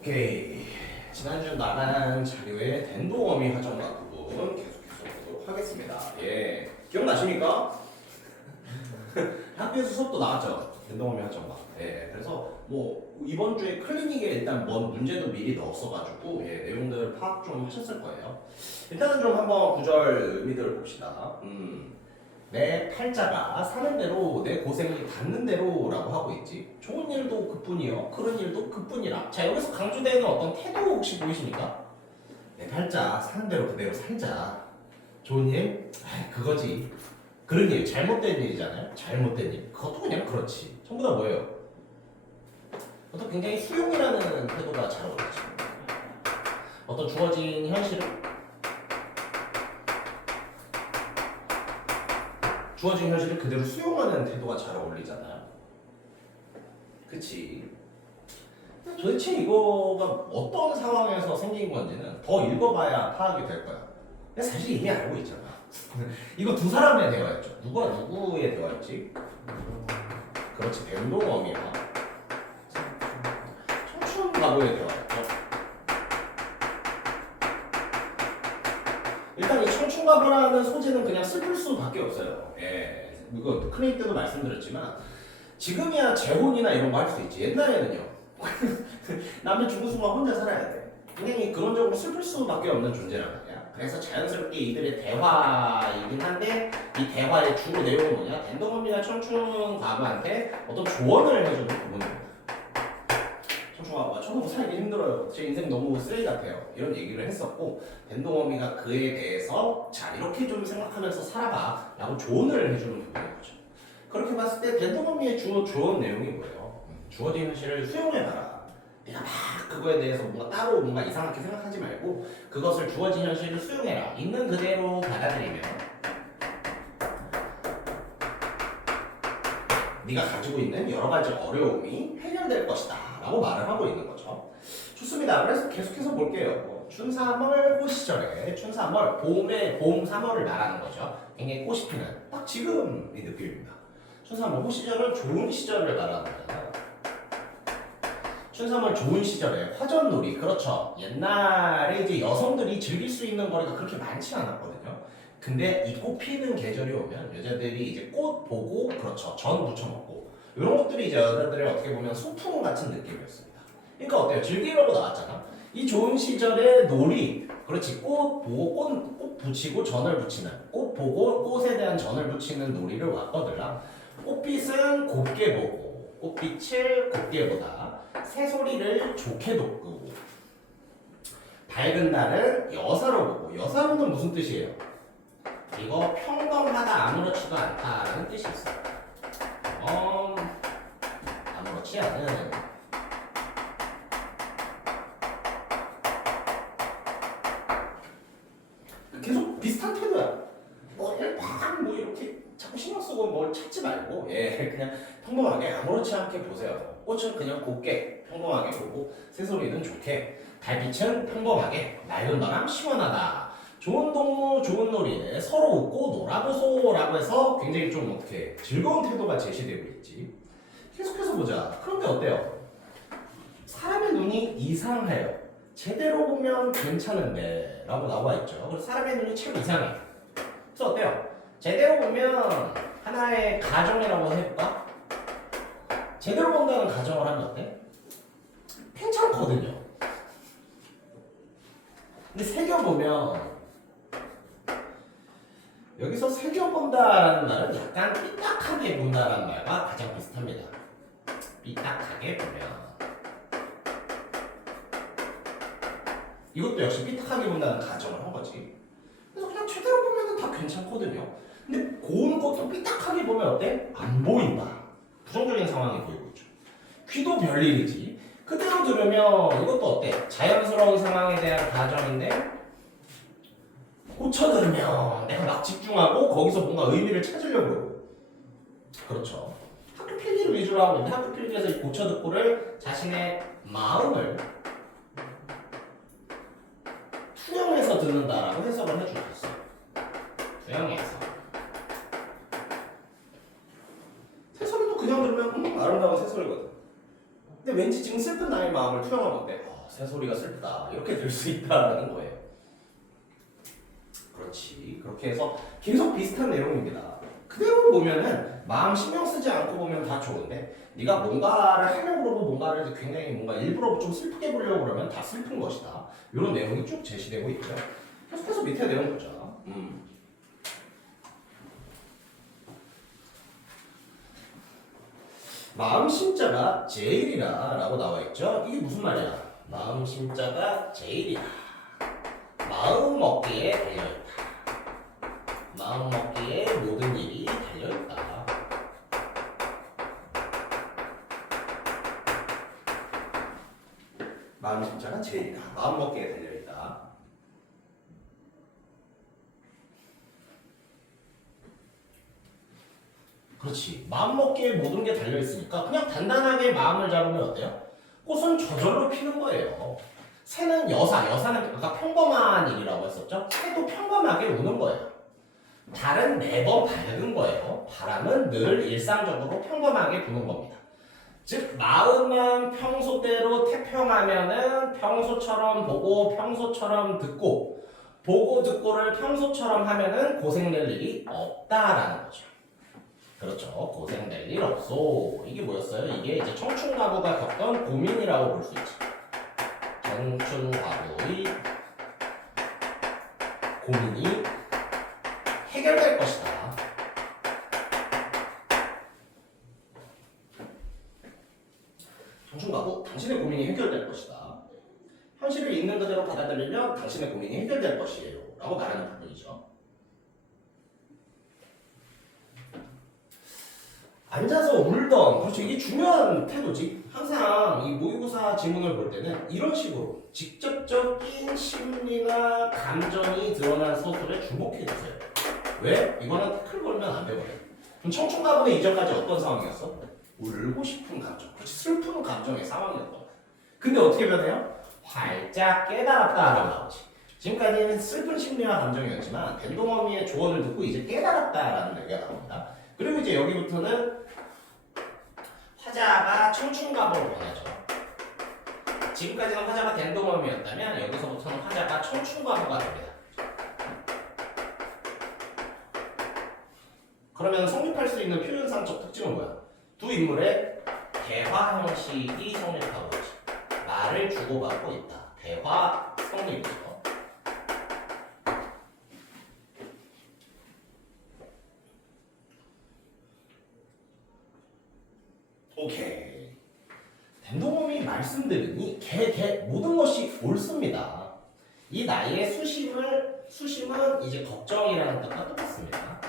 오케이. 지난주 나간 자료의 된도어미 화정과 부분 계속해서 보도록 하겠습니다. 예. 기억나십니까? 학교에서 수업도 나왔죠. 된도어미 화정과. 예. 그래서 뭐 이번 주에 클리닉에 일단 뭔 문제도 미리 넣었어가지고 예, 내용들을 파악 좀 하셨을 거예요. 일단은 좀 한번 구절 의미들을 봅시다. 내 팔자가 사는 대로 내 고생이 닿는 대로라고 하고 있지. 좋은 일도 그뿐이요. 그런 일도 그뿐이라. 자, 여기서 강조되는 어떤 태도 혹시 보이십니까? 내 팔자 사는 대로 그대로 살자. 좋은 일? 아, 그거지. 그런 일, 잘못된 일이잖아요. 잘못된 일. 그것도 그냥 그렇지. 전부 다 뭐예요? 어떤 굉장히 수용이라는 태도가 잘 어울리죠. 어떤 주어진 현실을 주어진 현실을 그대로 수용하는 태도가 잘 어울리잖아요. 그치? 도대체 이거가 어떤 상황에서 생긴 건지는 더 읽어봐야 파악이 될 거야. 근데 사실 이미 알고 있잖아. 이거 두 사람의 대화였죠. 누가 누구의 대화였지? 그렇지, 뱀동어미와 청춘가보의 대화였죠. 일단 이 청춘가보라는 소재는 그냥 슬플 수밖에 없어요. 예, 이거 클레이 때도 말씀드렸지만 지금이야 재혼이나 이런 거 할 수 있지. 옛날에는요. 남편 죽은 순간 혼자 살아야 돼. 굉장히 근원적으로 슬플 수밖에 없는 존재란 말이야. 그래서 자연스럽게 이들의 대화이긴 한데 이 대화의 주로 내용은 뭐냐? 댄더머미가 청춘가부한테 어떤 조언을 해주는 부분입니다. 청춘가부가 저 너무 살기 힘들어요. 제 인생 너무 쓰레기 같아요. 이런 얘기를 했었고 댄더머미가 그에 대해서 자 이렇게 좀 생각하면서 살아봐 라고 조언을 해주는 부분인 거죠. 그렇게 봤을 때 댄더머미의 주로 조언 내용이 뭐예요? 주어진 현실을 수용해봐라. 내가 막 그거에 대해서 뭔가 따로 뭔가 이상하게 생각하지 말고 그것을 주어진 현실을 수용해라. 있는 그대로 받아들이면 네가 가지고 있는 여러 가지 어려움이 해결될 것이다 라고 말을 하고 있는 거죠. 좋습니다. 그래서 계속해서 볼게요. 춘3월 호 시절에 춘3월 봄 3월을 말하는 거죠. 굉장히 꽃이 피는 딱 지금이 느낌입니다. 춘3월 호 시절은 좋은 시절을 말하는 거잖아요. 춘3월 좋은 시절에 화전놀이, 그렇죠. 옛날에 이제 여성들이 즐길 수 있는 거리가 그렇게 많지 않았거든요. 근데 이 꽃 피는 계절이 오면 여자들이 이제 꽃 보고, 그렇죠. 전 부쳐 먹고 이런 것들이 이제 여자들의 어떻게 보면 소풍 같은 느낌이었습니다. 그러니까 어때요? 즐기려고 나왔잖아. 이 좋은 시절에 놀이, 그렇지. 꽃 보고 꽃 붙이고 전을 붙이는, 꽃 보고 꽃에 대한 전을 붙이는 놀이를 왔거들라. 꽃빛은 곱게 보고 꽃빛을 곱게 보다. 새소리를 좋게 돋구고 밝은 달은 여사로 보고. 여사로는 무슨 뜻이에요? 이거 평범하다 아무렇지도 않다라는 뜻이 있어요. 아무렇지 않은 계속 비슷한 태도야. 뭐 이렇게 자꾸 신경 쓰고 뭘 찾지 말고 예 그냥 평범하게 아무렇지 않게 보세요. 꽃은 그냥 곱게 평범하게 보고 새소리는 좋게 달빛은 평범하게 맑은 바람 시원하다. 좋은 동무 좋은 놀이에 서로 웃고 놀아보소라고 해서 굉장히 좀 어떻게 즐거운 태도가 제시되고 있지. 계속해서 보자. 그런데 어때요? 사람의 눈이 이상해요. 제대로 보면 괜찮은데 라고 나와 있죠. 그래서 사람의 눈이 참 이상해. 그래서 어때요? 제대로 보면 하나의 가정이라고 해볼까? 제대로 본다는 가정을 하면 어때? 괜찮거든요. 근데 새겨보면 여기서 새겨본다라는 말은 약간 삐딱하게 본다라는 말과 가장 비슷합니다. 삐딱하게 보면 이것도 역시 삐딱하게 본다는 가정을 한 거지. 그래서 그냥 제대로 보면 다 괜찮거든요. 근데 고운 것도 삐딱하게 보면 어때? 안 보인다. 부정적인 상황이 보이고 있죠. 귀도 별일이지. 그대로 들으면 이것도 어때? 자연스러운 상황에 대한 가정인데 꽂혀 들으면 내가 막 집중하고 거기서 뭔가 의미를 찾으려고. 그렇죠. 학교 필기를 위주로 하고 있는데 학교 필기에서 이 고쳐 듣고를 자신의 마음을 투영해서 듣는다라고 해석을 해주셨어요. 투영해서. 새소리도 그냥 들으면 아름다운 새소리거든. 근데 왠지 지금 슬픈 나의 마음을 투영하면 어때? 새소리가 슬프다 이렇게 될 수 있다는 거예요. 그렇지. 그렇게 해서 계속 비슷한 내용입니다. 그대로 보면은 마음 신경 쓰지 않고 보면 다 좋은데 네가 뭔가를 하려고 그러고 뭔가를 굉장히 뭔가 일부러 좀 슬프게 보려고 그러면 다 슬픈 것이다. 이런 내용이 쭉 제시되고 있고요. 계속해서 밑에 내용 보자. 마음 심자가 제일이라 라고 나와 있죠. 이게 무슨 말이야? 마음 심자가 제일이라. 마음 먹기에 달려있다. 마음 먹기에 모든 일이 달려있다. 마음 심자가 제일이다. 마음 먹기에 달려있다. 그렇지. 마음 먹기에 모든 게 달려있으니까 그냥 단단하게 마음을 잡으면 어때요? 꽃은 저절로 피는 거예요. 새는 여사는 아까 평범한 일이라고 했었죠? 새도 평범하게 우는 거예요. 달은 매번 밝은 거예요. 바람은 늘 일상적으로 평범하게 부는 겁니다. 즉 마음만 평소대로 태평하면은 평소처럼 보고 평소처럼 듣고 보고 듣고를 평소처럼 하면은 고생될 일이 없다라는 거죠. 그렇죠. 고생될 일 없소. 이게 뭐였어요? 이게 이제 청춘가부가 겪던 고민이라고 볼 수 있지. 청춘가부의 고민이 해결될 것이다. 청춘가부, 당신의 고민이 해결될 것이다. 현실을 있는 그대로 받아들이면 당신의 고민이 해결될 것이에요. 라고 말하는 부분이죠. 앉아서 울던, 그렇죠. 이게 중요한 태도지. 항상 이 모의고사 지문을 볼 때는 이런 식으로 직접적인 심리나 감정이 드러난 서술에 주목해주세요. 왜? 이거는 태클 걸면 안 되거든. 그럼 청춘가분의 이전까지 어떤 상황이었어? 울고 싶은 감정, 그렇지. 슬픈 감정의 상황이었던 거야. 근데 어떻게 변해요? 활짝 깨달았다라고 나오지. 지금까지는 슬픈 심리와 감정이었지만 밴동어미의 조언을 듣고 이제 깨달았다라는 얘기가 나옵니다. 그리고 이제 여기부터는 화자가 청춘가부로 변하죠. 지금까지는 화자가 밴동어미였다면 여기서부터는 화자가 청춘가부가 됩니다. 그러면 성립할 수 있는 표현상적 특징은 뭐야? 두 인물의 대화 형식이 성립하고 있지. 말을 주고받고 있다. 대화 성립이죠. 오케이. 밴동어미 말씀드리니 개 모든 것이 옳습니다. 이 나이의 수심은 이제 걱정이라는 뜻과 똑같습니다.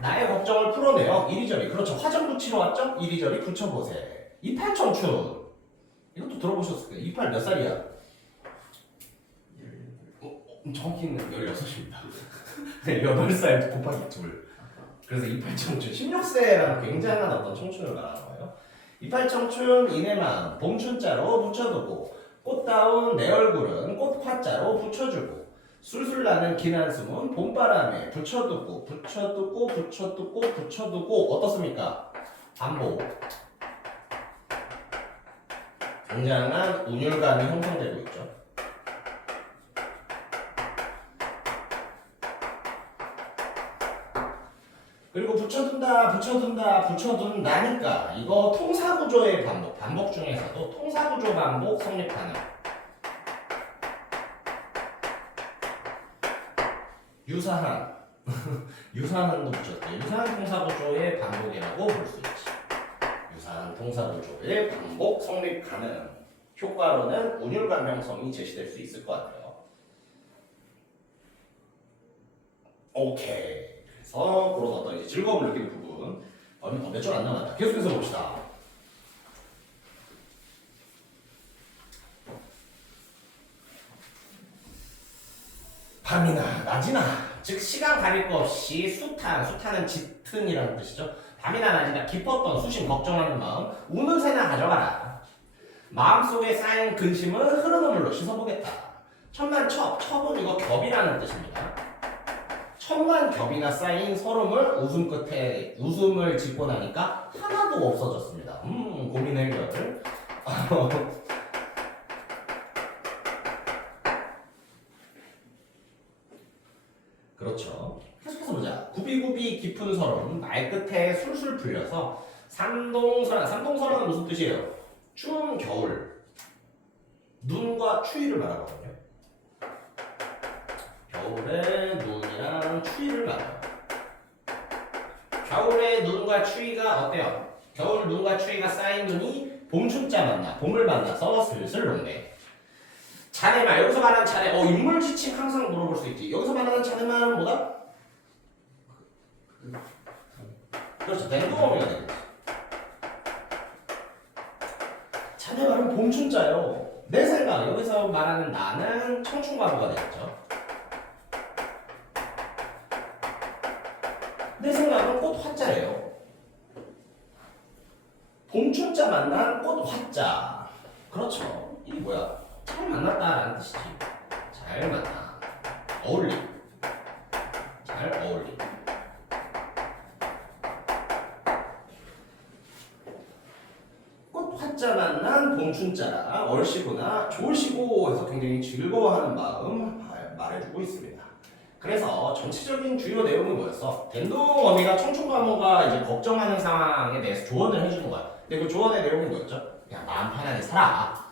나의 걱정을 풀어내요. 이리저리. 그렇죠. 화장 붙이러 왔죠? 이리저리 붙여보세. 이팔 청춘. 이것도 들어보셨을 거예요. 이팔 몇 살이야? 정확히는 16입니다. 8살 곱하기 2. 그래서 이팔 청춘. 16세라는 굉장한 어떤 청춘을 말하는 거예요. 이팔 청춘 이내만 봄춘자로 붙여두고 꽃다운 내 얼굴은 꽃화자로 붙여주고 술술 나는 긴 한숨은 봄바람에 붙여두고 어떻습니까? 반복. 굉장한 운율감이 형성되고 있죠. 그리고 붙여둔다니까 이거 통사구조의 반복 중에서도 통사구조 반복 성립하는 유사한도 붙였대. 유사한 통사구조의 반복이라고 볼 수 있지. 유사한 통사구조의 반복 성립 가능. 효과로는 운율감 형성이 제시될 수 있을 것 같아요. 오케이. 그래서 그런 어떤 이제 즐거움을 느끼는 부분. 몇 줄 안 남았다. 계속해서 봅시다. 밤이나 낮이나 즉 시간 가릴 것 없이 수탄은 짙은이라는 뜻이죠. 밤이나 낮이나 깊었던 수심 걱정하는 마음 우는 새나 가져가라. 마음속에 쌓인 근심은 흐르는 물로 씻어보겠다. 첩은 이거 겹이라는 뜻입니다. 천만 겹이나 쌓인 서름을 웃음 끝에 웃음을 짓고 나니까 하나도 없어졌습니다. 고민 해결. 마음 말 끝에 술술 풀려서 삼동설화. 삼동설화는 무슨 뜻이에요? 추운 겨울 눈과 추위를 말하거든요. 겨울에 눈이랑 추위를 말해요. 겨울에 눈과 추위가 어때요? 겨울 눈과 추위가 쌓인 눈이 봄춘자 만나 봄을 만나서 슬슬 녹네. 자네말 여기서 말하는 자네 인물 지칭 항상 물어볼 수 있지. 여기서 말하는 자네말은 뭐다? 그렇죠. 댕동어미가 되겠지. 자네말은 봄춘자요. 내 생각 여기서 말하는 나는 청춘과부가 되겠죠. 내 생각은 꽃 화자예요. 봄춘자 만난 꽃 화자. 그렇죠. 이게 뭐야? 잘 만났다라는 뜻이지. 잘 만나. 어울림. 잘 어울림. 꽃 화자 만난 봄춘자라 얼씨구나 좋으시고 해서 굉장히 즐거워하는 마음 말해주고 있습니다. 그래서 전체적인 주요 내용은 뭐였어? 댕동어미가 청춘과모가 이제 걱정하는 상황에 대해서 조언을 해주는 거야. 근데 그 조언의 내용이 뭐였죠? 그냥 마음 편하게 살아.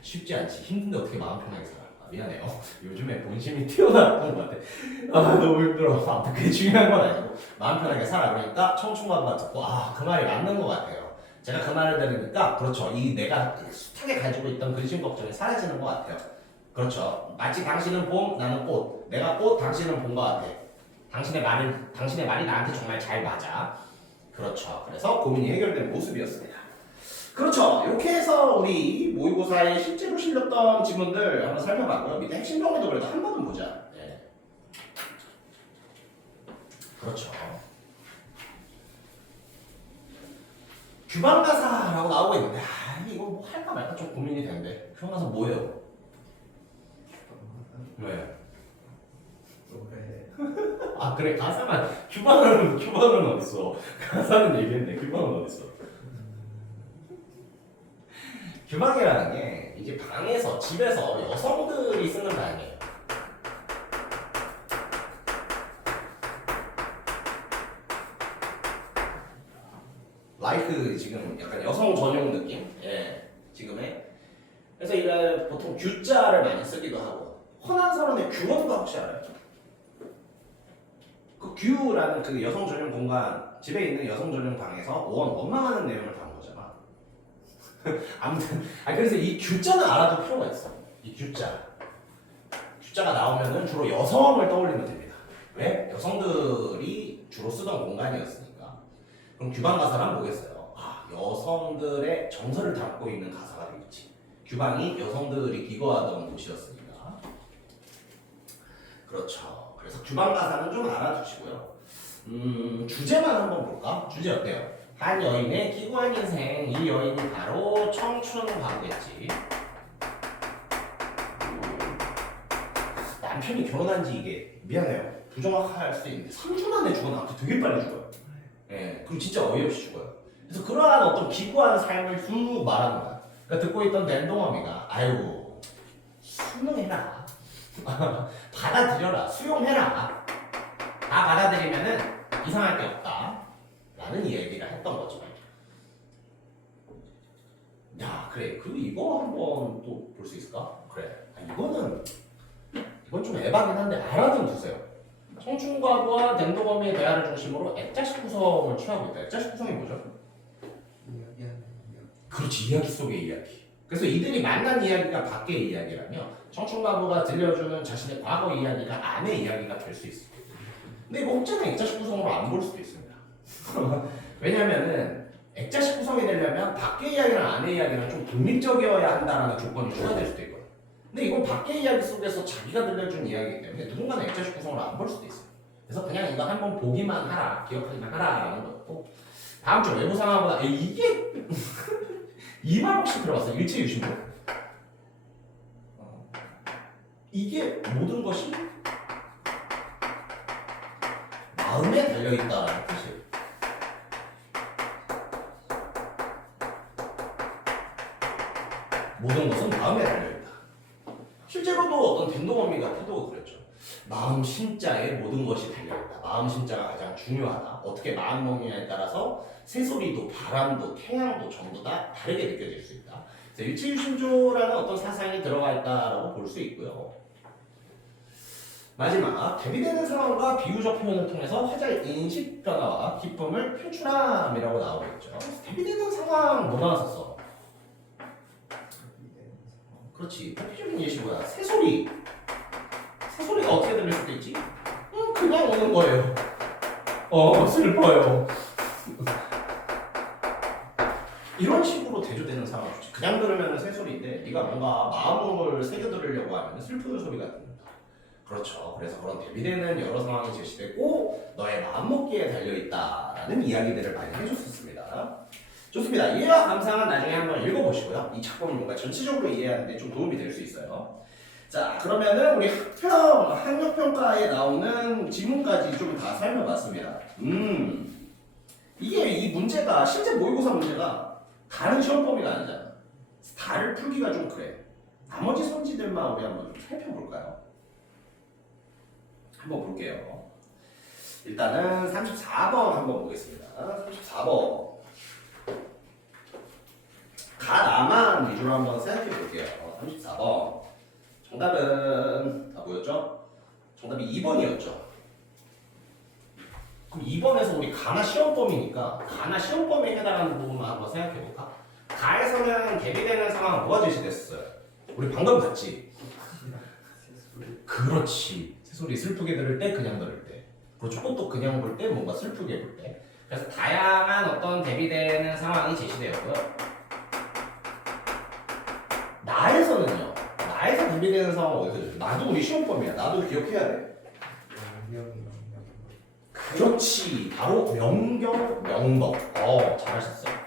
쉽지 않지. 힘든데 어떻게 마음 편하게 살아. 미안해요. 요즘에 본심이 튀어나왔던 것 같아. 너무 힘들어. 아무튼 그게 중요한 건 아니고 마음 편하게 살아. 그러니까 청춘과모가 듣고 그 말이 맞는 것 같아요. 제가 그 말을 들으니까 그렇죠. 이 내가 숱하게 가지고 있던 근심 걱정이 사라지는 것 같아요. 그렇죠. 마치 당신은 봄, 나는 꽃. 내가 꽃, 당신은 봄과 같아. 당신의 말이 나한테 정말 잘 맞아. 그렇죠. 그래서 고민이 해결된 모습이었습니다. 그렇죠. 이렇게 해서 우리 모의고사에 실제로 실렸던 지문들 한번 살펴봤고요. 밑에 핵심 정리도 그래도 한 번은 보자. 네. 그렇죠. 규방가사라고 나오고 있는데 이거 뭐 할까 말까 좀 고민이 되는데 규방가사 뭐예요? 왜? 그래 가사만 규방은 어딨어? 가사는 얘기했네. 규방은 어딨어? 규방이라는 게 이제 방에서 집에서 여성들이 쓰는 방이에요. 라이크 지금 약간 여성 전용 느낌? 예, 지금의. 그래서 이걸 보통 규자를 많이 쓰기도 하고. 허난서론의 규원가 혹시 알아요? 그 규라는 그 여성 전용 공간, 집에 있는 여성 전용 방에서 원망하는 내용을 담은 거잖아. 아무튼, 그래서 이 규자는 알아둘 필요가 있어. 이 규자가 나오면은 주로 여성을 떠올리면 됩니다. 왜? 여성들이 주로 쓰던 공간이었으니까. 그럼 규방가사란 뭐겠어요? 여성들의 정서를 담고 있는 가사가 되겠지. 규방이 여성들이 기거하던 곳이었으니까. 그렇죠. 그래서 규방가사는 좀 알아두시고요. 주제만 한번 볼까? 주제 어때요? 한 여인의 기구한 인생. 이 여인이 바로 청춘과부겠지. 남편이 결혼한 지 이게 미안해요. 부정확할 수 있는데 3주 만에 죽어. 나한테 되게 빨리 죽어요. 예, 그리고 진짜 어이없이 죽어요. 그래서 그러한 어떤 기구한 삶을 쭉 말하는 거야. 그러니까 듣고 있던 낸동어미가 아이고 수능해라. 받아들여라. 수용해라. 다 받아들이면은 이상할 게 없다. 라는 얘기를 했던 거죠. 야, 그래. 이거 한번 또 볼 수 있을까? 그래. 이건 좀 에바긴 한데 알아는 두세요. 청춘과부와 댕동어미의 대화를 중심으로 액자식 구성을 취하고 있다. 액자식 구성이 뭐죠? 그렇지. 이야기 속의 이야기. 그래서 이들이 만난 이야기가 밖의 이야기라며 청춘과부가 들려주는 자신의 과거 이야기가 아내 이야기가 될 수 있어요. 근데 이거 혹자는 액자식 구성으로 안 볼 수도 있습니다. 왜냐면은 액자식 구성이 되려면 밖의 이야기랑 아내 이야기는 좀 독립적이어야 한다는 조건이 추가될 수도 있거든요. 근데 이건 밖의 이야기 속에서 자기가 들려준 이야기이기 때문에 누군가는 액자식 구성으로 안 볼 수도 있어요. 그래서 그냥 이거 한번 보기만 하라, 기억하기만 하라라는 것도. 다음 주 외부 상황보다 이게 이 말 혹시 들어봤어요? 일체유심도? 이게 모든 것이 마음에 달려있다라는 뜻이에요. 모든 것은 마음에 달려있다. 실제로도 어떤 댕동어미 같아도 그랬죠. 마음 심자에 모든 것이 달려있다. 마음 심자가 가장 중요하다. 어떻게 마음 먹느냐에 따라서 새소리도 바람도 태양도 전부 다 다르게 느껴질 수 있다. 그래서 일체유심조라는 어떤 사상이 들어가 있다라고 볼 수 있고요. 마지막, 대비되는 상황과 비유적 표현을 통해서 화자의 인식 변화와 기쁨을 표출함이라고 나오고 있죠. 대비되는 상황 뭐 나왔었어? 그렇지. 대표적인 예시 뭐야? 새소리. 새소리가 어떻게 들릴 수도 있지? 그냥 오는 거예요. 슬퍼요. 이런 식으로 대조되는 상황. 그냥 들으면 새소리인데 네가 뭔가 마음을 새겨 들으려고 하면 슬픈 소리가 듣는다. 그렇죠. 그래서 그런 대비되는 여러 상황이 제시되고 너의 마음먹기에 달려있다라는 이야기들을 많이 해줬었습니다. 좋습니다. 이해와 감상은 나중에 한번 읽어보시고요. 이 작품을 뭔가 전체적으로 이해하는 데 좀 도움이 될 수 있어요. 자, 그러면은 우리 학력평가에 나오는 지문까지 좀 다 살펴봤습니다. 이게 이 문제가 실제 모의고사 문제가 다른 시험 범위가 아니잖아. 다를 풀기가 좀 그래. 나머지 선지들만 우리 한번 좀 살펴볼까요? 한번 볼게요. 일단은 34번 한번 보겠습니다. 34번. 가나만 위주로 한번 생각해 볼게요. 34번. 정답은 다 뭐였죠? 정답이 2번이었죠. 그럼 2번에서 우리 가나 시험범위니까 가나 시험범위에 해당하는 부분만 한번 생각해 볼까? 가에서는 대비되는 상황은 뭐가 제시됐어요? 우리 방금 봤지? 그렇지. 새소리 슬프게 들을 때, 그냥 들을 때. 그렇죠. 꽃도 그냥 볼 때, 뭔가 슬프게 볼 때. 그래서 다양한 어떤 대비되는 상황이 제시되었고요. 나에서는요. 나에서 대비되는 상황은 어디서 되죠? 나도 우리 시험범위야. 나도 기억해야 돼. 그렇지. 바로 명경, 명덕. 잘하셨어요.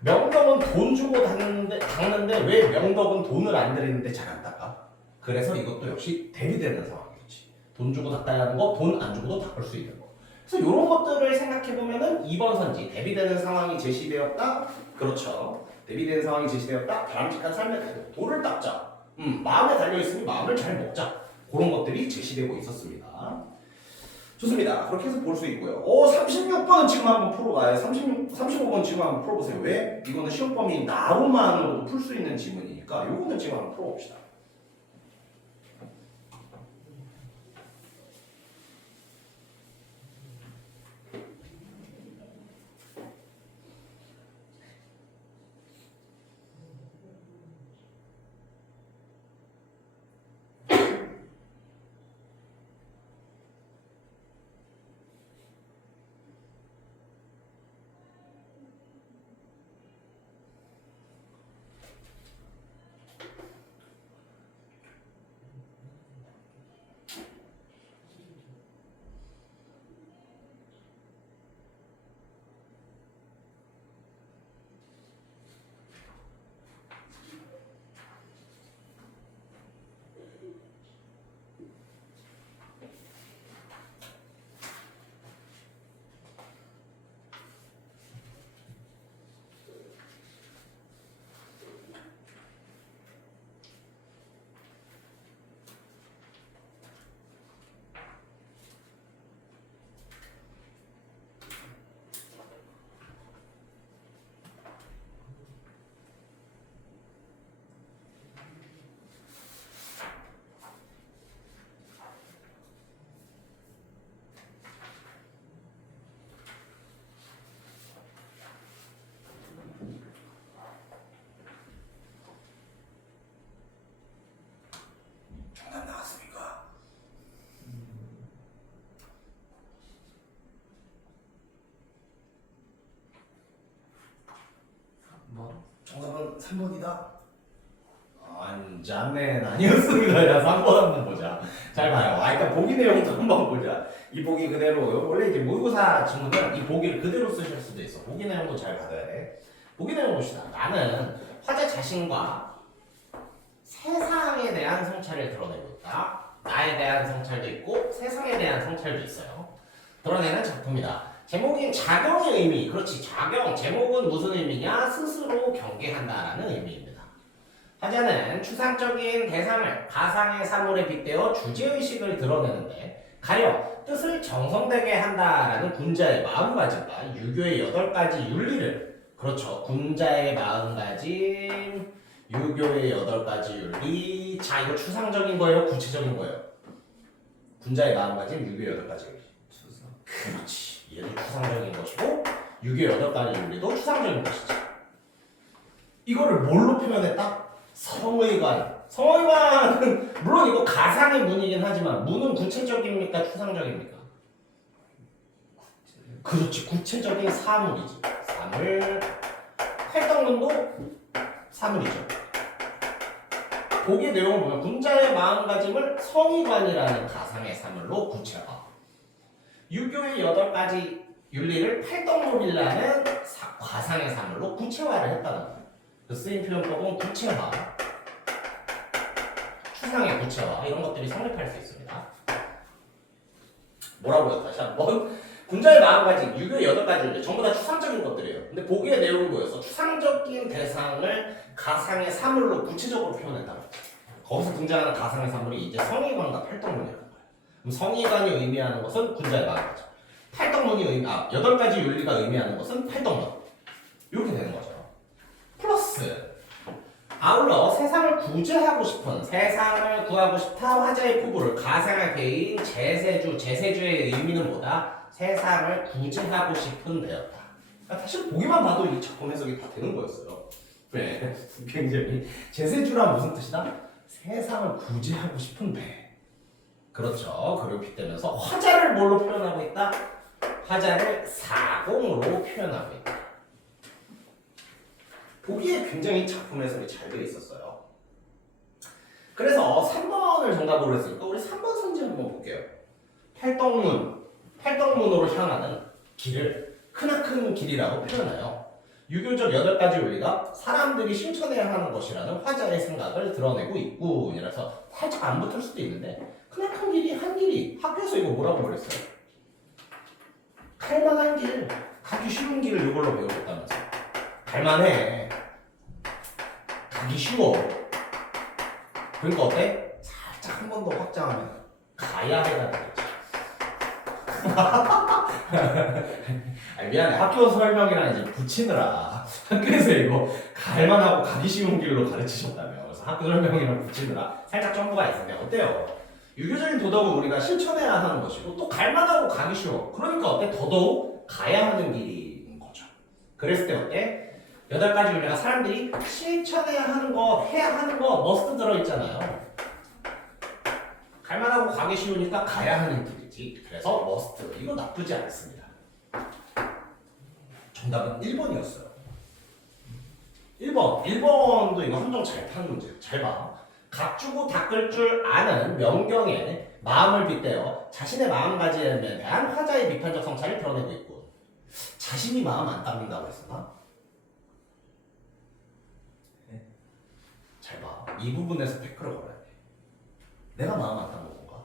명덕은 돈 주고 닦는데 왜 명덕은 돈을 안 들이는데 잘 안 닦아? 그래서 이것도 역시 대비되는 상황이겠지. 돈 주고 닦아야 하는 거, 돈 안 주고도 닦을 수 있는 거. 그래서 이런 것들을 생각해보면은 2번 선지, 대비되는 상황이 제시되었다. 그렇죠. 대비되는 상황이 제시되었다. 바람직한 삶의 태도, 돌을 닦자. 마음에 달려있으니 마음을 잘 먹자. 그런 것들이 제시되고 있었습니다. 좋습니다. 그렇게 해서 볼 수 있고요. 36번은 지금 한번 풀어봐요. 35번 지금 한번 풀어보세요. 왜? 이거는 시험 범위 나로만으로도 풀 수 있는 지문이니까 이거는 지금 한번 풀어봅시다. 정답 나왔습니까? 정답은 3번이다. 안자네 아니었습니다. 야, 3번 한번 보자. 잘 봐요. 일단 보기 내용도 한번 보자. 이 보기 그대로 원래 이제 모의고사 친구는 이 보기를 그대로 쓰실 수도 있어. 보기 내용도 잘 받아야 돼. 보기 내용 봅시다. 나는 화자 자신과 세상에 대한 성찰을 드러내고 있다. 나에 대한 성찰도 있고 세상에 대한 성찰도 있어요. 드러내는 작품이다. 제목인 작용의 의미, 그렇지 작용. 제목은 무슨 의미냐? 스스로 경계한다라는 의미입니다. 화자는 추상적인 대상을 가상의 사물에 빗대어 주제의식을 드러내는데 가령 뜻을 정성되게 한다라는 군자의 마음가짐과 유교의 8가지 윤리를 그렇죠. 군자의 마음가짐, 유교의 8가지 윤리. 자, 이거 추상적인 거예요? 구체적인 거예요? 군자의 마음가짐, 유교의 8가지 윤리. 추상. 그렇지. 얘도 추상적인 것이고 유교의 8가지 윤리도 추상적인 것이지. 이거를 뭘로 표현했다? 성의관. 성의관은 물론 이거 가상의 문이긴 하지만 문은 구체적입니까? 추상적입니까? 그렇지. 구체적인 사물이지. 사물. 활동문도 사물이죠. 보기의 내용을 보면 군자의 마음가짐을 성의관이라는 가상의 사물로 구체화. 유교의 8가지 윤리를 팔덕문이라는 가상의 사물로 구체화를 했다는 거예요. 그 쓰인 표현법은 구체화, 추상의 구체화 이런 것들이 성립할 수 있습니다. 뭐라고요? 다시 한번. 군자의 마음가짐, 유교의 8가지 윤리 전부 다 추상적인 것들이에요. 근데 보기의 내용은 뭐였어? 추상적인 대상을 가상의 사물로 구체적으로 표현했다는 거예요. 거기서 등장하는 가상의 사물이 이제 성의관과 팔덕문이라는 거예요. 그럼 성의관이 의미하는 것은 군자의 마음가짐, 팔덕문이 8가지 윤리가 의미하는 것은 팔덕문. 이렇게 되는 거죠. 플러스 아울러 세상을 구제하고 싶은, 세상을 구하고 싶다 화자의 포부를 가상의 개인 제세주, 제세주의 의미는 뭐다? 세상을 구제하고 싶은 배였다. 그러니까 사실 보기만 봐도 이 작품 해석이 다 되는 거였어요. 네, 굉장히 제세주란 무슨 뜻이다? 세상을 구제하고 싶은 배. 그렇죠. 그리고 빗대면서 화자를 뭘로 표현하고 있다? 화자를 사공으로 표현하고 있다. 보기에 굉장히 작품 해석이 잘 되어 있었어요. 그래서 3번을 정답으로 했으니까 우리 3번 선지 한번 볼게요. 팔덕문으로 향하는 길을 크나큰 길이라고 표현해요. 유교적 8가지 윤리가 사람들이 실천해야 하는 것이라는 화자의 생각을 드러내고 있고, 이라서 살짝 안 붙을 수도 있는데 크나큰 길이 한 길이, 학교에서 이거 뭐라고 그랬어요? 갈만한 길, 가기 쉬운 길을 이걸로 배우겠다면서. 갈만해, 가기 쉬워. 그러니까 어때? 살짝 한 번 더 확장하면 가야 해가 되겠지. 아니, 미안해. 학교 설명이랑 이제 붙이느라 학교에서 이거 갈만하고 가기 쉬운 길로 가르치셨다며. 그래서 학교 설명이랑 붙이느라 살짝 점프가 있는데 어때요? 유교적인 도덕은 우리가 실천해야 하는 것이고 또 갈만하고 가기 쉬워. 그러니까 어때? 더더욱 가야 하는 길인 거죠. 그랬을 때 어때? 8가지 윤리가 사람들이 실천해야 하는 거, 해야 하는 거 머스트 들어있잖아요. 갈만하고 가기 쉬우니까 가야 하는 길이지. 그래서 머스트. 이거 나쁘지 않습니다. 정답은 1번이었어요. 1번도 이거 함정 잘 타는 문제. 잘 봐. 각 주고 닦을 줄 아는 명경에 마음을 빗대어 자신의 마음가짐에 대한 화자의 비판적 성찰을 드러내고 있고, 자신이 마음 안 닦는다고 했었나? 네. 잘 봐. 이 부분에서 태클을 걸어야 돼. 내가 마음 안 닦는 건가?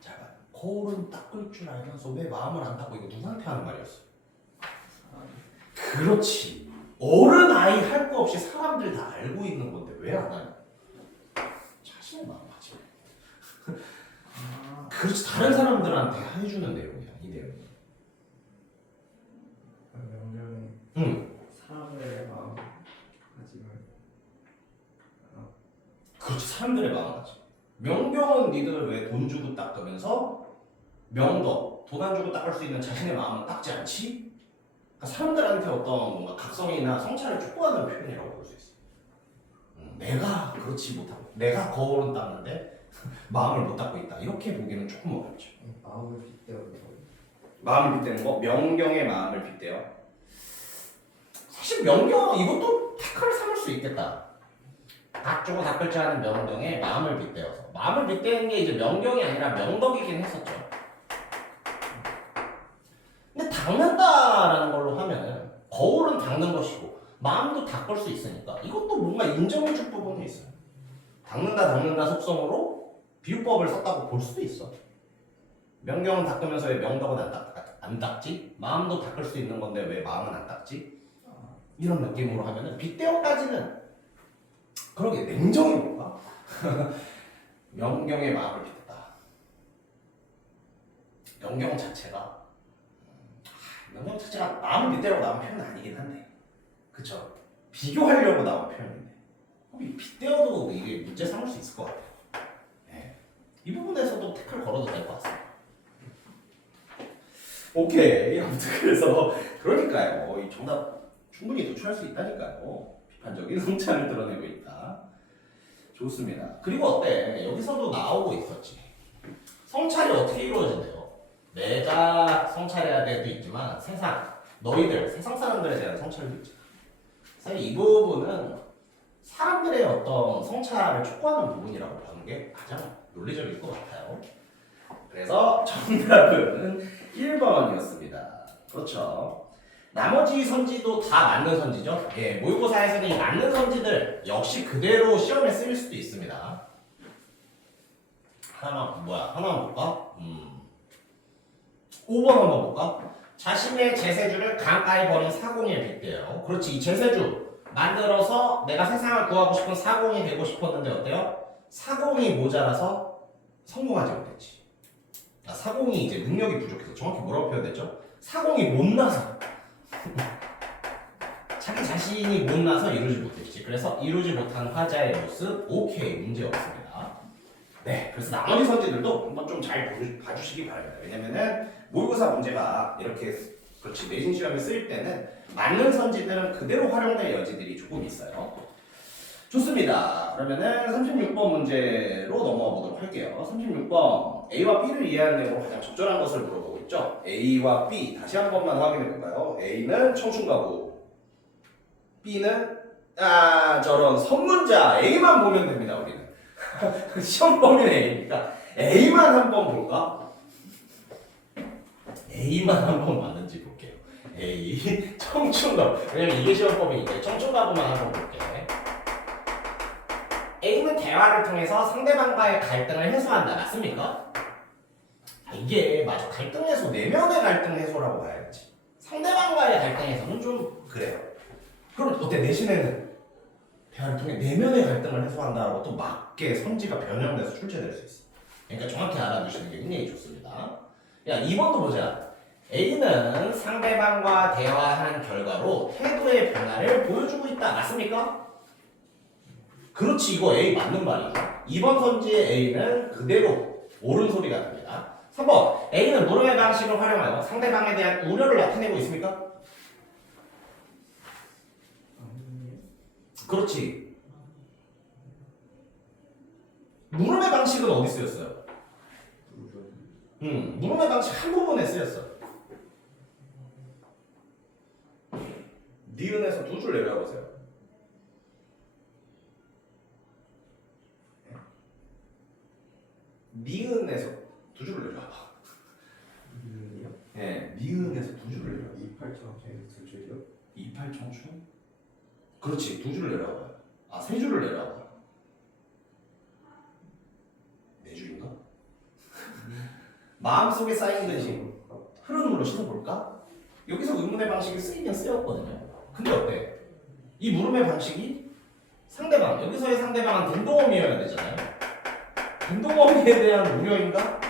잘 봐. 거울은 닦을 줄 알면서 왜 마음을 안 닦고, 이거 누구한테 하는 말이었어? 그렇지. 어른 아이 할 거 없이 사람들 다 알고 있는 건데 왜 안 하냐? 자신의 마음가짐. 그렇지. 다른 사람들한테 해주는 내용이야. 이 내용이. 명령이 사람의 마음가짐을. 그렇지. 사람들의 마음가짐. 명경은 니들 왜 돈 주고 닦으면서 명덕, 돈 안 주고 닦을 수 있는 자신의 마음은 닦지 않지? 그러니까 사람들한테 어떤 뭔가 각성이나 성찰을 촉구하는 표현이라고 볼 수 있어. 내가 그렇지 못하고, 내가 거울은 닦는데 마음을 못 닦고 있다. 이렇게 보기는 조금 어렵죠. 마음을 빗대어는 거. 마음을 빗대는 거, 명경의 마음을 빗대요. 사실 명경 이것도 태클을 삼을 수 있겠다. 닥주고 닦을 줄 아는 명경에 마음을 빗대어서. 마음을 빗대는 게 이제 명경이 아니라 명덕이긴 했었죠. 근데 닦는다라는 걸로 하면은 거울은 닦는 것이고 마음도 닦을 수 있으니까 이것도 뭔가 인정해줄 부분이 있어요. 닦는다 속성으로 비유법을 썼다고 볼 수도 있어. 명경은 닦으면서 왜 명덕은 안 닦지? 마음도 닦을 수 있는 건데 왜 마음은 안 닦지? 이런 느낌으로 하면은 빗대어까지는 그러게 냉정이 뭘까? 명경의 마음을 빗다. 명경 자체가 마음을 빗대라고 나온 표현은 아니긴 한데, 그쵸? 비교하려고 나온 표현인데, 이 빗대어도 이게 문제 삼을 수 있을 것 같아요. 네. 이 부분에서도 태클 걸어도 될 것 같습니다. 오케이. 아무튼 그래서 그러니까요. 이 정답 충분히 도출할 수 있다니까요. 비판적인 성찰을 드러내고 있다. 좋습니다. 그리고 어때? 여기서도 나오고 있었지. 성찰이 어떻게 이루어진대요? 내가 성찰해야 될 때도 있지만 너희들, 세상 사람들에 대한 성찰도 있지. 사실 이 부분은 사람들의 어떤 성찰을 촉구하는 부분이라고 보는 게 가장 논리적일 것 같아요. 그래서 정답은 1번이었습니다. 그렇죠. 나머지 선지도 다 맞는 선지죠. 예, 모의고사에서는 이 맞는 선지들 역시 그대로 시험에 쓰일 수도 있습니다. 하나만 볼까? 5번 한번 볼까? 자신의 제세주를 강가에 버린 사공에 빗대요. 그렇지, 이 제세주 만들어서 내가 세상을 구하고 싶은 사공이 되고 싶었는데 어때요? 사공이 모자라서 성공하지 못했지. 사공이 이제 능력이 부족해서 정확히 뭐라고 표현됐죠? 사공이 못나서 자기 자신이 못나서 이루지 못했지. 그래서 이루지 못한 화자의 모습 오케이, 문제 없습니다. 네, 그래서 나머지 선지들도 한번 좀 잘 봐주시기 바랍니다. 왜냐면은 모의고사 문제가 이렇게 그렇지 내신 시험에 쓰일 때는 맞는 선지들은 그대로 활용될 여지들이 조금 있어요. 좋습니다. 그러면은 36번 문제로 넘어가 보도록 할게요. 36번 A와 B를 이해하는 내용으로 가장 적절한 것을 물어보고 있죠. A와 B 다시 한 번만 확인해 볼까요? A는 청춘가구, B는 저런 선문자. A만 보면 됩니다. 우리는 시험 범위는 A니까 A만 한번 볼까? A만 한번 맞는지 볼게요. A 청춘가구. 왜냐면 이게 시험 범위니까 청춘가구만 한번 볼게. A는 대화를 통해서 상대방과의 갈등을 해소한다. 맞습니까? 이게 맞아. 갈등 해소, 내면의 갈등 해소라고 봐야지. 상대방과의 갈등 해소는 좀 그래요. 그럼 어때? 내신에는 대화를 통해 내면의 갈등을 해소한다라고 또 맞게 선지가 변형돼서 출제될 수 있어. 그러니까 정확히 알아두시는 게 굉장히 좋습니다. 야, 2번도 보자. A는 상대방과 대화한 결과로 태도의 변화를 보여주고 있다. 맞습니까? 그렇지, 이거 A 맞는 말이죠. 2번 선지의 A는 그대로 옳은 소리가 됩니다. 3번 A는 물음의 방식을 활용하여 상대방에 대한 우려를 나타내고 있습니까? 그렇지. 물음의 방식은 어디 쓰였어요? 물음의 방식 한 부분에 쓰였어. 니은에서 두 줄 내려보세요. 니은에서 두 줄을 내려봐. 니은이요? 네, 니은에서 두 줄을 내려. 28청춘에서 두 줄이요? 28청춘? 그렇지, 두 줄을 내려봐. 세 줄을 내려봐. 네 줄인가? 마음속에 쌓인 듯이 흐름으로 씻어볼까? 여기서 의문의 방식이 쓰이긴 쓰였거든요. 근데 어때? 이 물음의 방식이 상대방, 여기서의 상대방은 댕동어미여야 되잖아요. 댕동어미에 대한 우려인가?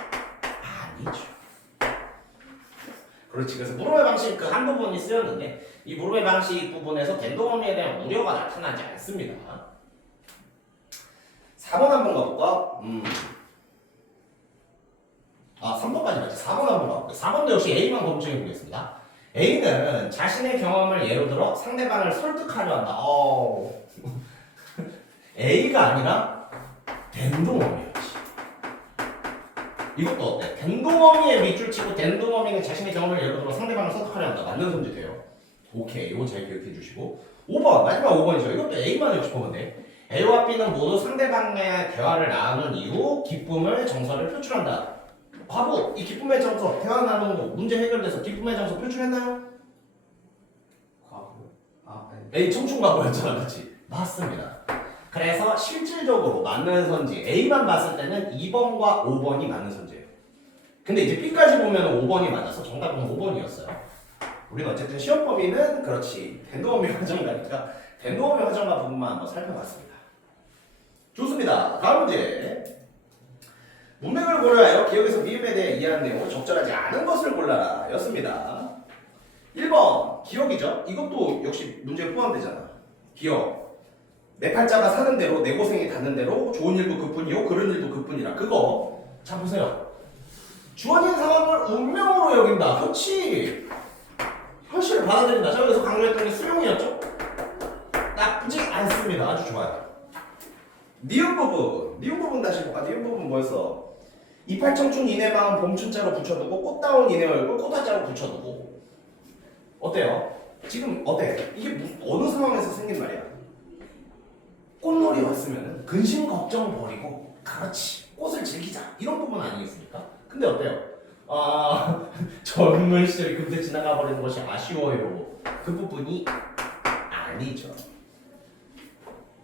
아니죠. 그렇지. 그래서 물음의 방식 그 한 부분이 쓰였는데 이 물음의 방식 부분에서 댕동어미에 대한 우려가 나타나지 않습니다. 4번 한번 가볼까? 3번까지 맞지. 4번 한번 가볼까? 4번도 역시 A만 검증해 보겠습니다. A는 자신의 경험을 예로 들어 상대방을 설득하려 한다. A가 아니라 댕동어미였지. 이것도 어때? 댕동어미에 밑줄 치고 댕동어미는 자신의 경험을 예로 들어 상대방을 설득하려 한다. 맞는 선지 돼요. 오케이, 이거 잘 기억해 주시고 5번, 마지막 5번이죠. 이것도 A만 해주고 보면 돼. A와 B는 모두 상대방의 대화를 나눈 이후 기쁨을 정서를 표출한다. 바보, 이 기쁨의 정서, 대화 나누는 거 문제 해결돼서 기쁨의 정서 표출했나요? 과거. 아니. A 청춘과거였잖아, 그렇지? 맞습니다. 그래서 실질적으로 맞는 선지 A만 봤을 때는 2번과 5번이 맞는 선지예요. 근데 이제 B까지 보면 5번이 맞아서 정답은 5번이었어요. 우리는 어쨌든 시험 범위는 그렇지 댕동어미 화정가니까 댕동어미 화정가 부분만 한번 살펴봤습니다. 좋습니다. 다음 문제. 문맥을 고려하여 기억에서 미음에 대해 이해한 내용을 적절하지 않은 것을 골라라 였습니다. 1번 기억이죠. 이것도 역시 문제에 포함되잖아. 기억. 내 팔자가 사는 대로 내 고생이 닿는 대로 좋은 일도 그뿐이요 그른 일도 그뿐이라. 그거 자 보세요. 주어진 상황을 운명으로 여긴다. 그렇지. 현실을 받아들인다. 자 여기서 강조했던 게 수용이었죠. 나쁘지 않습니다. 아주 좋아요. 니은 부분 다시 볼까? 니은 부분 뭐였어? 이팔청춘 이내 마음 봄춘자로 붙여두고 꽃다운 이내 얼굴 꽃화자로 붙여두고. 어때요? 지금 어때? 이게 어느 상황에서 생긴 말이야? 꽃놀이 왔으면 근심 걱정 버리고 그렇지 꽃을 즐기자 이런 부분 아니겠습니까? 근데 어때요? 아 젊은 시절이 금세 지나가 버리는 것이 아쉬워요. 그 부분이 아니죠.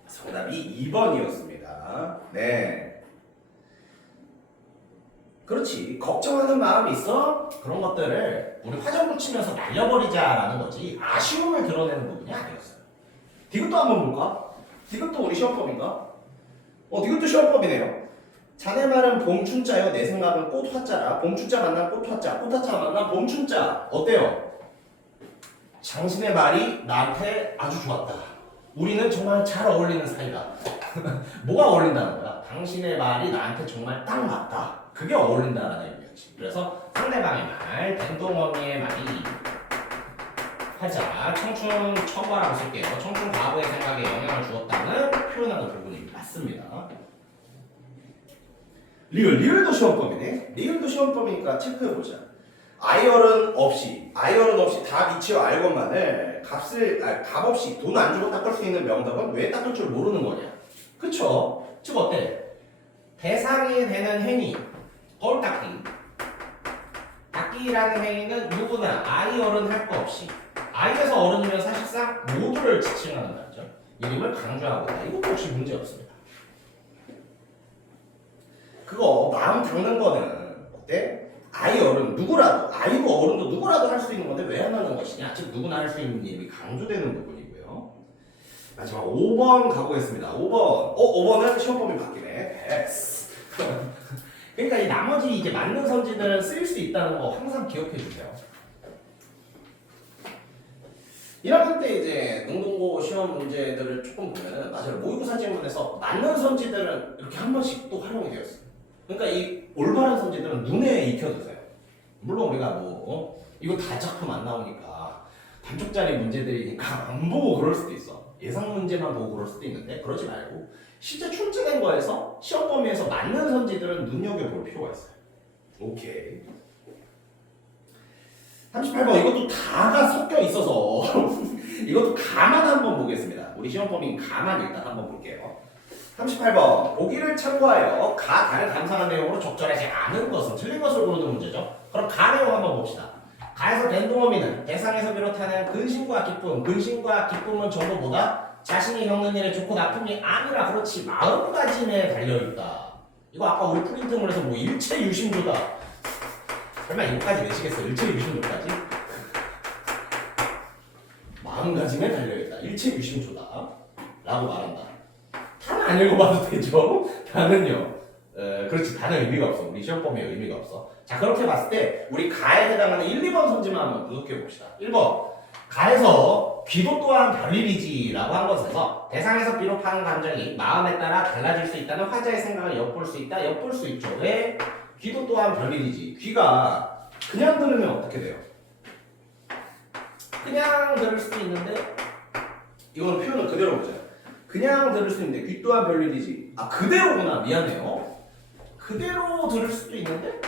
정답이 2번이었습니다. 네. 그렇지. 걱정하는 마음이 있어? 그런 것들을 우리 화장 붙이면서 날려버리자라는 거지 아쉬움을 드러내는 부분이 아니었어요. 디귿도 한번 볼까? 디귿도 우리 시험법인가? 디귿도 시험법이네요. 자네 말은 봄춘자요. 내 생각은 꽃화자라. 봄춘자 만난 꽃화자. 꽃화자 만난 봄춘자. 어때요? 당신의 말이 나한테 아주 좋았다. 우리는 정말 잘 어울리는 사이다. 뭐가 어울린다는 거야? 당신의 말이 나한테 정말 딱 맞다. 그게 어울린다라는 의미였지. 그래서 상대방의 말, 댕동어미의 말이 화자, 청춘 처과라고 쓸게요. 청춘 과거의 생각에 영향을 주었다는 표현하는 부분이 맞습니다. 리을도 시험법이네. 리을도 시험법이니까 체크해보자. 아이얼은 없이 다 미치어 알것만을 값 없이 돈 안 주고 닦을 수 있는 명덕은 왜 닦을 줄 모르는 거냐. 그쵸? 즉 어때? 대상이 되는 행위 거울 닦기. 닦기라는 행위는 누구나 아이 어른 할 거 없이 아이에서 어른이면 사실상 모두를 지칭하는 말이죠. 이름을 강조하고 있다. 이것도 역시 문제 없습니다. 그거 마음 닦는 거는 어때? 아이 어른 누구라도 아이도 어른도 누구라도 할 수 있는 건데 왜 안 하는 것이냐. 즉 누구나 할 수 있는 일이 강조되는 부분이고요. 마지막 5번 가보겠습니다. 5번 5번은 시험법이 바뀌네. X. 그러니까 이 나머지 이제 맞는 선지들은 쓰일 수 있다는 거 항상 기억해 주세요. 1학년 때 이제 능동고 시험 문제들을 조금 보면은 맞아요. 모의고사 질문에서 맞는 선지들은 이렇게 한 번씩 또 활용이 되었어요. 그러니까 이 올바른 선지들은 눈에 익혀두세요. 물론 우리가 이거 다 작품 안 나오니까 단쪽짜리 문제들이니까 안 보고 그럴 수도 있어. 예상 문제만 보고 그럴 수도 있는데 그러지 말고 실제 출제된 거에서 시험 범위에서 맞는 선지들은 눈여겨볼 필요가 있어요. 오케이. 38번 이것도 다가 섞여 있어서 이것도 가만 한번 보겠습니다. 우리 시험 범위 가만 일단 한번 볼게요. 38번 보기를 참고하여 가, 다를 감상한 내용으로 적절하지 않은 것은 틀린 것을 고르는 문제죠. 그럼 가 내용 한번 봅시다. 가에서 된 동어미는 대상에서 비롯하는 근심과 기쁨, 근심과 기쁨은 전부 뭐다? 자신이 겪는 일에 좋고 나쁨이 아니라 그렇지 마음가짐에 달려있다. 이거 아까 우리 프린트물에서 뭐 일체 유심조다. 설마 이거까지 내시겠어? 일체 유심조까지? 마음가짐에 달려있다. 일체 유심조다. 라고 말한다. 다는 안 읽어봐도 되죠? 다는요. 그렇지. 다는 의미가 없어. 우리 시험범위에 의미가 없어. 자, 그렇게 봤을 때 우리 가에 해당하는 1, 2번 선지만 한번 분석해 봅시다. 1번. 가에서 귀도 또한 별일이지 라고 한 것에서 대상에서 비롯하는 감정이 마음에 따라 달라질 수 있다는 화자의 생각을 엿볼 수 있다. 엿볼 수 있죠. 왜? 귀도 또한 별일이지. 귀가 그냥 들으면 어떻게 돼요? 그냥 들을 수도 있는데 이건 표현을 그대로 보자. 그냥 들을 수 있는데 귀 또한 별일이지. 아 그대로구나. 미안해요. 그대로 들을 수도 있는데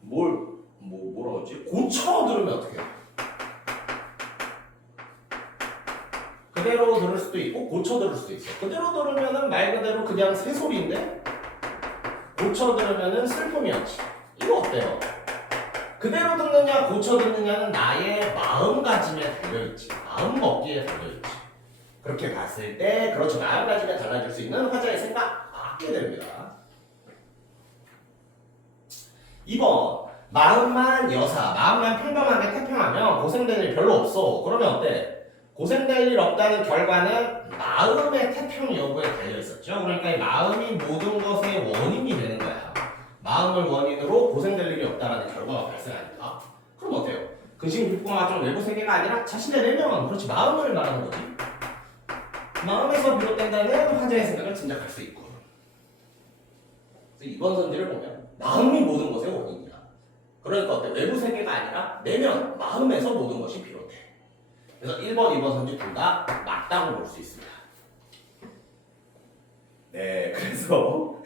뭐라 그러지? 고쳐 들으면 어떻게 해요? 그대로 들을 수도 있고 고쳐 들을 수도 있어. 그대로 들으면은 말 그대로 그냥 새소리인데 고쳐 들으면은 슬픔이었지. 이거 어때요? 그대로 듣느냐 고쳐 듣느냐는 나의 마음가짐에 달려있지. 마음먹기에 달려있지. 그렇게 봤을 때 그렇죠. 마음가짐에 달라질 수 있는 화자의 생각 받게 됩니다. 2번 마음만 여사, 마음만 평범하게 태평하면 고생될 일 별로 없어. 그러면 어때? 고생될 일 없다는 결과는 마음의 태평 여부에 달려 있었죠. 그러니까 이 마음이 모든 것의 원인이 되는 거야. 마음을 원인으로 고생될 일이 없다라는 결과가 발생하니까. 그럼 어때요? 근심, 기쁨, 감정, 외부 세계가 아니라 자신의 내면, 그렇지 마음을 말하는 거지. 마음에서 비롯된다는 화제의 생각을 짐작할 수 있고. 그래서 이번 선지를 보면 마음이 모든 것의 원인이야. 그러니까 어때? 외부 세계가 아니라 내면, 마음에서 모든 것이 비롯돼. 그래서 1번, 2번 선지 둘 다 맞다고 볼 수 있습니다. 네, 그래서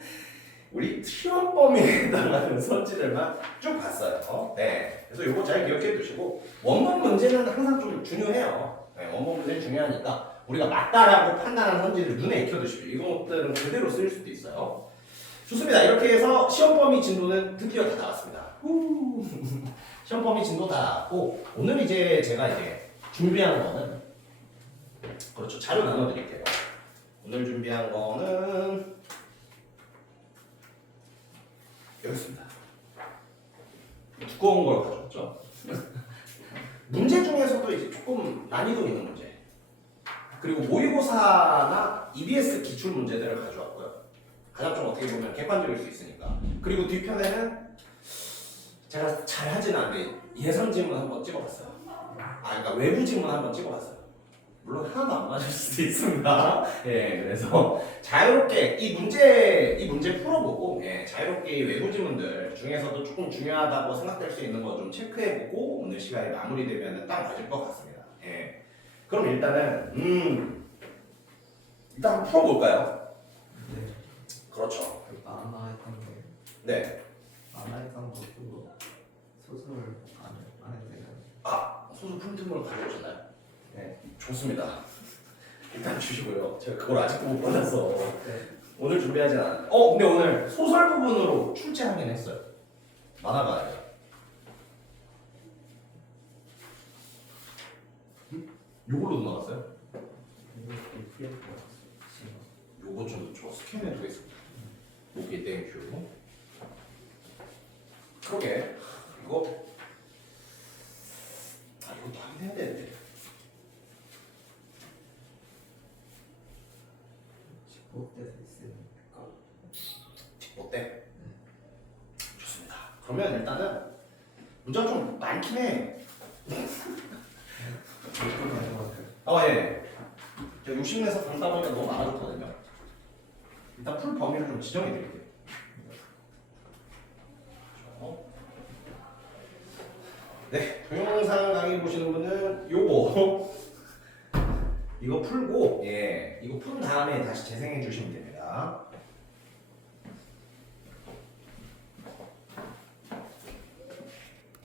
우리 시험 범위에 해당하는 선지들만 쭉 봤어요. 네, 그래서 이거 잘 기억해 두시고 원본 문제는 항상 좀 중요해요. 네, 원본 문제 중요하니까 우리가 맞다라고 판단하는 선지를 눈에 익혀두십시오. 이것들은 그대로 쓰일 수도 있어요. 좋습니다. 이렇게 해서 시험 범위 진도는 드디어 다 나왔습니다. 시험 범위 진도 다 나왔고 오늘 이제 제가 이제 준비한 거는 그렇죠. 자료 나눠드릴게요. 오늘 준비한 거는 여기 있습니다. 두꺼운 걸 가져왔죠. 문제 중에서도 이제 조금 난이도 있는 문제. 그리고 모의고사나 EBS 기출 문제들을 가져왔고요. 가장 좀 어떻게 보면 객관적일 수 있으니까. 그리고 뒤편에는 제가 잘 하진 않는데 예상 질문 한번 찍어봤어요. 그러니까 외부 질문 한번 찍어봤어요. 물론 하나도 안 맞을 수도 있습니다. 예, 그래서 자유롭게 이 문제 풀어보고 자유롭게 이 외부 질문들 중에서도 조금 중요하다고 생각될 수 있는 거 좀 체크해보고 오늘 시간이 마무리되면 딱 맞을 것 같습니다. 예. 그럼 일단은 일단 한번 풀어볼까요? 네. 그렇죠. 그 만화 했던 게 네. 만화 했던 것도 소설 안 해도 되나요? 소수 프린트물 가져오셨나요? 네. 좋습니다. 일단 주시고요. 제가 그걸 아직도 못 받아서 네. 오늘 준비하진 않았는데 근데 오늘 소설 부분으로 출제하긴 했어요. 만화가 아니라. 요걸로 나왔어요? 이거 PDF 요거 좀 저 스캔해 두겠습니다. 오케이, 땡큐. 그러게 이것도 하긴 해야 되는데. 집복돼서 있으니까. 어때? 좋습니다. 그러면 일단은 문제가 좀 많긴 해. 예. 제가 60내서 강다 보니까 너무 많아졌거든요. 일단 풀 범위를 좀 지정해 드릴게요. 네, 동영상 강의 보시는 분은 요거 이거 풀고 이거 푼 다음에 다시 재생해 주시면 됩니다.